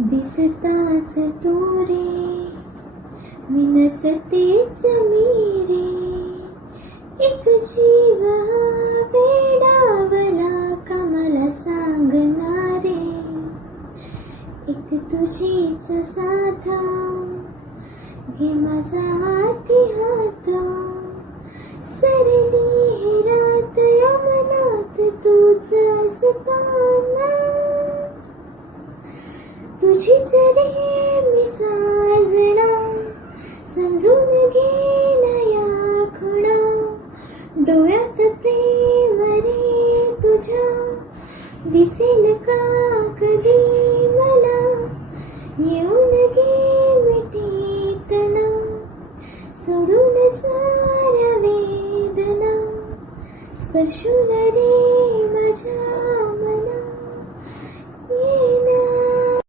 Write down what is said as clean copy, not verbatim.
दिसतास तू रे, मी नसतेच मी रे. एक जीव हा वेडावला का मला सांगणारे. एक तुझीच साथ घे माझा हाती हात. सरली ही रात या मनात तूच असताना. तुझीच रे मी साजना, समजून घे ना या खुणा. डोळ्यात प्रेम रे तुझ्या, दिसेल का